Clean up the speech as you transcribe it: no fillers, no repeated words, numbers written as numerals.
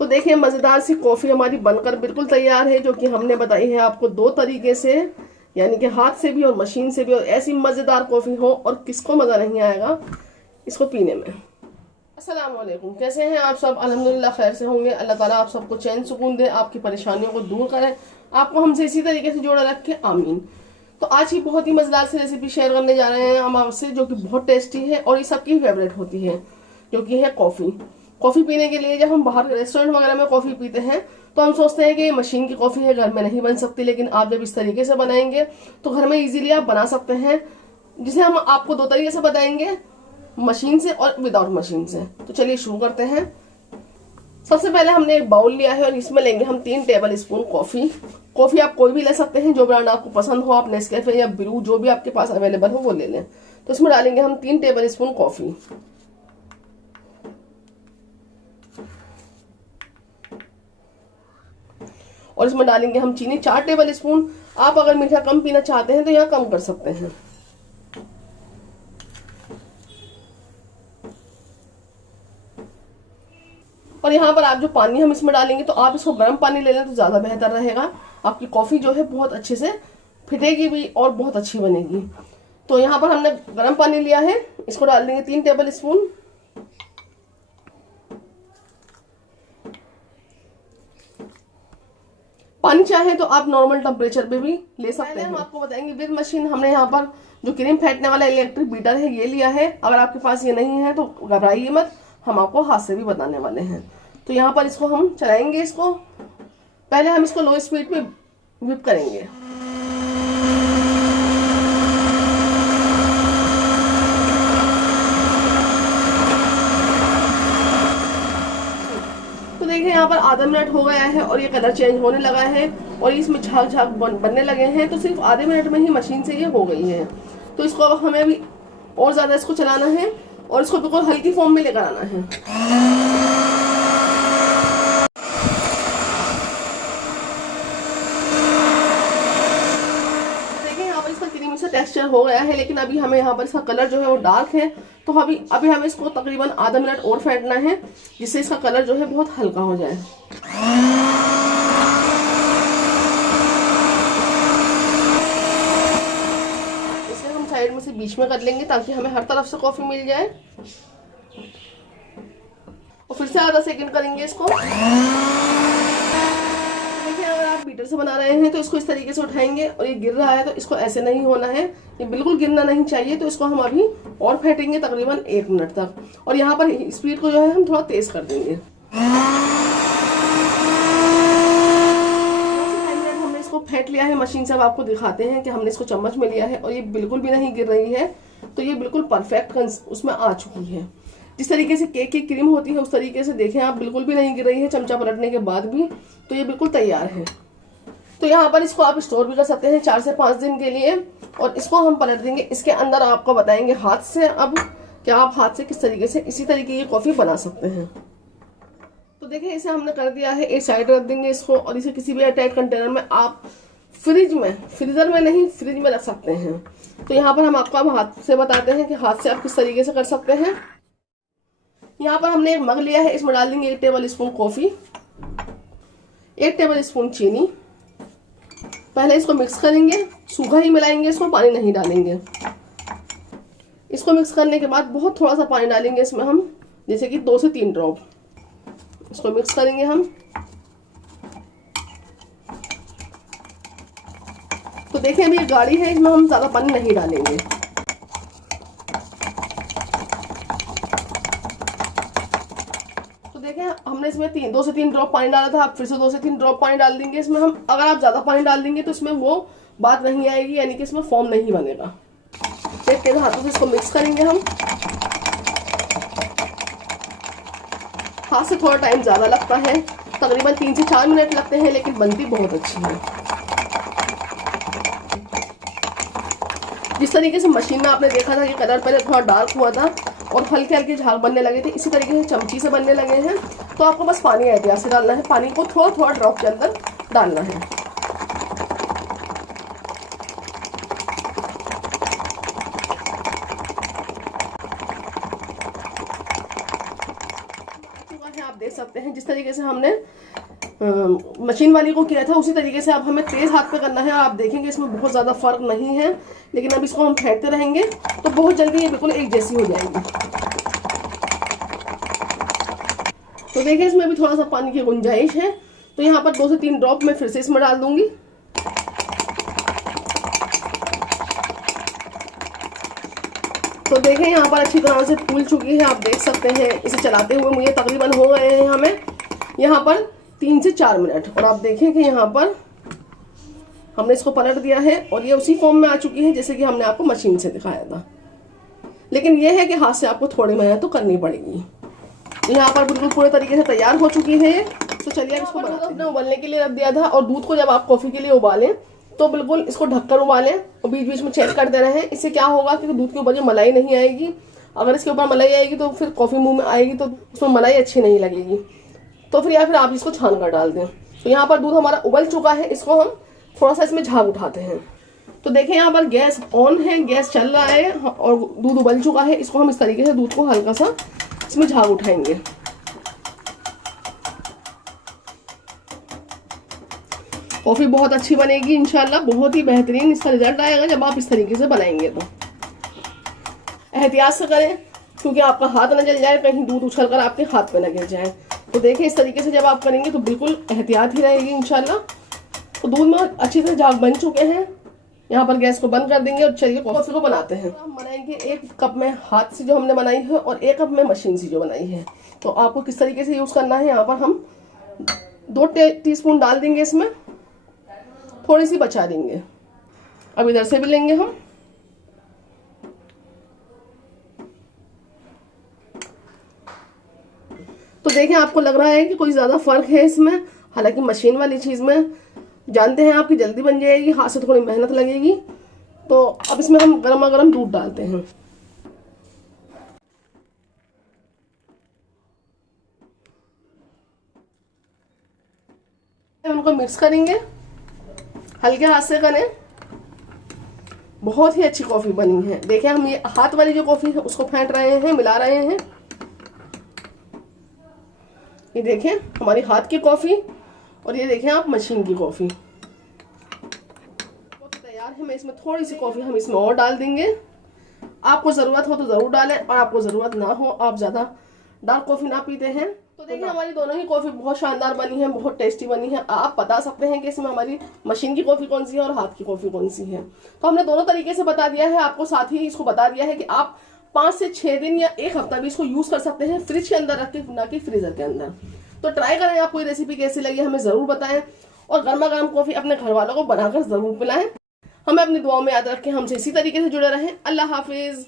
तो देखिए मज़ेदार सी कॉफ़ी हमारी बनकर बिल्कुल तैयार है, जो कि हमने बताई है आपको 2 तरीके से, यानी कि हाथ से भी और मशीन से भी। और ऐसी मज़ेदार कॉफ़ी हो और किसको मज़ा नहीं आएगा इसको पीने में। अस्सलाम वालेकुम, कैसे हैं आप सब? अल्हम्दुलिल्लाह खैर से होंगे। अल्लाह ताला आप सबको चैन सुकून दे, आपकी परेशानियों को दूर करे, आपको हमसे इसी तरीके से जोड़ा रखे, आमीन। तो आज ही बहुत ही मज़ेदार सी रेसिपी शेयर करने जा रहे हैं हम आपसे, जो कि बहुत टेस्टी है और ये सबकी फेवरेट होती है, जो कि है कॉफ़ी। कॉफ़ी पीने के लिए जब हम बाहर रेस्टोरेंट वगैरह में कॉफ़ी पीते हैं तो हम सोचते हैं कि मशीन की कॉफ़ी है, घर में नहीं बन सकती, लेकिन आप जब इस तरीके से बनाएंगे तो घर में इजीली आप बना सकते हैं, जिसे हम आपको 2 तरीके से बताएंगे, मशीन से और विदाउट मशीन से। तो चलिए शुरू करते हैं। सबसे पहले हमने एक बाउल लिया है और इसमें लेंगे हम 3 टेबल स्पून कॉफ़ी। कॉफ़ी आप कोई भी ले सकते हैं, जो ब्रांड आपको पसंद हो, आप नेस्कैफे या ब्रू जो भी आपके पास अवेलेबल हो वो ले लें। तो इसमें डालेंगे हम 3 टेबल स्पून कॉफ़ी। और इसमें डालेंगे हम चीनी 4 टेबल स्पून। आप अगर मीठा कम पीना चाहते हैं तो यहाँ कम कर सकते हैं। और यहाँ पर आप जो पानी हम इसमें डालेंगे तो आप इसको गर्म पानी ले लें तो ज़्यादा बेहतर रहेगा। आपकी कॉफ़ी जो है बहुत अच्छे से फिटेगी भी और बहुत अच्छी बनेगी। तो यहाँ पर हमने गर्म पानी लिया है, इसको डाल देंगे 3 टेबल स्पून। पानी चाहे तो आप नॉर्मल टेम्परेचर पे भी ले सकते हैं। हम आपको बताएंगे विद मशीन हमने यहाँ पर जो क्रीम फेंटने वाला इलेक्ट्रिक बीटर है ये लिया है। अगर आपके पास ये नहीं है तो घबराइए मत, हम आपको हाथ से भी बताने वाले हैं। तो यहाँ पर इसको हम चलाएंगे। इसको पहले हम इसको लो स्पीड पे व्हिप करेंगे। तो देखिए यहाँ पर आधा मिनट हो गया है और ये कलर चेंज होने लगा है और इसमें झाग झाग बनने लगे हैं। तो सिर्फ आधे मिनट में ही मशीन से ये हो गई है। तो इसको अब हमें अभी और ज़्यादा इसको चलाना है और इसको बिल्कुल हल्की फॉर्म में लेकर आना है। देखिए यहाँ पर इसका क्रीमी सा टेक्सचर हो गया है, लेकिन अभी हमें यहाँ पर इसका कलर जो है वो डार्क है। तो अभी हमें इसको तकरीबन आधा मिनट और फेंटना है, जिससे इसका कलर जो है बहुत हल्का हो जाए। इसे हम साइड में से बीच में कर लेंगे ताकि हमें हर तरफ से कॉफी मिल जाए। और फिर से आधा सेकंड करेंगे इसको। अगर आप बीटर से बना रहे हैं तो इसको इस तरीके से उठाएंगे और ये गिर रहा है तो इसको ऐसे नहीं होना है, ये बिल्कुल गिरना नहीं चाहिए। तो इसको हम अभी और फेंटेंगे तकरीबन 1 मिनट तक। और यहाँ पर स्पीड को जो है हम थोड़ा तेज कर देंगे। हमने इसको फेंट लिया है मशीन से। अब आपको दिखाते हैं कि हमने इसको चम्मच में लिया है और ये बिल्कुल भी नहीं गिर रही है। तो ये बिल्कुल परफेक्ट उसमें आ चुकी है। जिस तरीके से केक की क्रीम होती है उस तरीके से देखें आप, बिल्कुल भी नहीं गिर रही है चमचा पलटने के बाद भी। तो ये बिल्कुल तैयार है। तो यहाँ पर इसको आप स्टोर भी कर सकते हैं 4 से 5 दिन के लिए। और इसको हम पलट देंगे। इसके अंदर आपको बताएंगे हाथ से अब क्या आप हाथ से किस तरीके से इसी तरीके की कॉफ़ी बना सकते हैं। तो देखिए इसे हमने कर दिया है, एक साइड रख देंगे इसको और इसे किसी भी एयरटाइट कंटेनर में आप फ्रीजर में नहीं फ्रिज में रख सकते हैं। तो यहाँ पर हम आपको अब हाथ से बताते हैं कि हाथ से आप किस तरीके से कर सकते हैं। यहाँ पर हमने एक मग लिया है, इसमें डाल देंगे 1 table spoon coffee, 1 table spoon चीनी। पहले इसको मिक्स करेंगे, सूखा ही मिलाएंगे, इसमें पानी नहीं डालेंगे। इसको मिक्स करने के बाद बहुत थोड़ा सा पानी डालेंगे इसमें हम, जैसे कि 2 से 3 ड्रॉप। इसको मिक्स करेंगे हम। तो देखिए अभी ये गाढ़ी है, इसमें हम ज़्यादा पानी नहीं डालेंगे। हमने इसमें 2 से 3 ड्रॉप पानी डाला था, आप फिर से 2 से 3 ड्रॉप पानी डाल देंगे इसमें हम। अगर आप ज़्यादा पानी डाल देंगे तो इसमें वो बात नहीं आएगी, यानी कि इसमें फॉर्म नहीं बनेगा। एक तेज हाथों से इसको मिक्स करेंगे हम। हाथ से थोड़ा टाइम ज़्यादा लगता है, तकरीबन 3 से 4 मिनट लगते हैं, लेकिन बनती बहुत अच्छी है। जिस तरीके से मशीन में आपने देखा था कि कलर पहले थोड़ा डार्क हुआ था और हल्के हल्के झाग बनने लगे थे, इसी तरीके से चमची से बनने लगे हैं। तो आपको बस पानी एहतियात से डालना है, पानी को थोड़ा थोड़ा ड्रॉप के अंदर डालना है। सकते हैं। जिस तरीके से हमने मशीन वाली को किया था उसी तरीके से अब हमें तेज हाथ पे करना है। आप देखेंगे इसमें बहुत ज़्यादा फर्क नहीं है, लेकिन अब इसको हम फेंटते रहेंगे तो बहुत जल्दी ये बिल्कुल एक जैसी हो जाएगी। तो देखिए इसमें भी थोड़ा सा पानी की गुंजाइश है, तो यहाँ पर 2 से 3 ड्रॉप मैं फिर से इसमें डाल दूंगी। तो देखें यहाँ पर अच्छी तरह से फूल चुकी है, आप देख सकते हैं। इसे चलाते हुए मुझे तकरीबन हो गए हैं हमें यहाँ पर 3 से 4 मिनट। और आप देखें कि यहाँ पर हमने इसको पलट दिया है और ये उसी फॉर्म में आ चुकी है जैसे कि हमने आपको मशीन से दिखाया था। लेकिन ये है कि हाथ से आपको थोड़ी मेहनत तो करनी पड़ेगी। यहाँ पर बिल्कुल पूरे तरीके से तैयार हो चुकी है। तो चलिए इसको बनाते हैं। उबलने के लिए रख दिया था, और दूध को जब आप कॉफ़ी के लिए उबालें तो बिल्कुल इसको ढककर उबालें और बीच बीच में चेक करते रहें। इससे क्या होगा कि दूध के ऊपर जो मलाई नहीं आएगी, अगर इसके ऊपर मलाई आएगी तो फिर कॉफ़ी मुंह में आएगी तो उसमें मलाई अच्छी नहीं लगेगी। तो फिर या फिर आप इसको छान कर डाल दें। तो यहाँ पर दूध हमारा उबल चुका है, इसको हम थोड़ा सा इसमें झाग उठाते हैं। तो देखें यहाँ पर गैस ऑन है, गैस चल रहा है और दूध उबल चुका है। इसको हम इस तरीके से दूध को हल्का सा इसमें झाग उठाएंगे। कॉफ़ी बहुत अच्छी बनेगी इंशाल्लाह, बहुत ही बेहतरीन इसका रिजल्ट आएगा जब आप इस तरीके से बनाएंगे। तो एहतियात से करें क्योंकि आपका हाथ न जल जाए, कहीं दूध उछल कर आपके हाथ पे न गिर जाए। तो देखें इस तरीके से जब आप करेंगे तो बिल्कुल एहतियात ही रहेगी इंशाल्लाह। तो दूध में अच्छी तरह झाग बन चुके हैं। यहाँ पर गैस को बंद कर देंगे और चलिए कॉफ़ी को बनाते हैं। हम बनाएंगे 1 कप में हाथ से जो हमने बनाई है और 1 कप में मशीन से जो बनाई है। तो आपको किस तरीके से यूज़ करना है, यहाँ पर हम 2 टीस्पून डाल देंगे, इसमें थोड़ी सी बचा देंगे। अब इधर से भी लेंगे हम। तो देखें आपको लग रहा है कि कोई ज़्यादा फर्क है इसमें, हालांकि मशीन वाली चीज़ में जानते हैं आपकी जल्दी बन जाएगी, हाथ से थोड़ी मेहनत लगेगी। तो अब इसमें हम गर्मा गर्म दूध डालते हैं। उनको मिक्स करेंगे, हल्के हाथ से करें। बहुत ही अच्छी कॉफ़ी बनी है। देखें हम ये हाथ वाली जो कॉफ़ी है उसको फेंट रहे हैं, मिला रहे हैं। ये देखें हमारी हाथ की कॉफ़ी और ये देखें आप मशीन की कॉफ़ी तैयार है। मैं इसमें थोड़ी सी कॉफ़ी हम इसमें और डाल देंगे। आपको ज़रूरत हो तो ज़रूर डालें, और आपको ज़रूरत ना हो, आप ज़्यादा डार्क कॉफ़ी ना पीते हैं तो देखिए हमारी दोनों ही कॉफ़ी बहुत शानदार बनी है, बहुत टेस्टी बनी है। आप बता सकते हैं कि इसमें हमारी मशीन की कॉफ़ी कौन सी है और हाथ की कॉफ़ी कौन सी है। तो हमने दोनों तरीके से बता दिया है आपको, साथ ही इसको बता दिया है कि आप 5 से 6 दिन या 1 हफ्ता भी इसको यूज़ कर सकते हैं फ्रिज के अंदर रख के, ना कि फ्रीज़र के अंदर। तो ट्राई करें, आपको ये रेसिपी कैसी लगी हमें ज़रूर बताएं, और गर्मा गर्म कॉफ़ी अपने घर वालों को बनाकर ज़रूर पिलाएं। हमें अपनी दुआओं में याद रखें, हमसे इसी तरीके से जुड़े रहें। अल्लाह हाफिज़।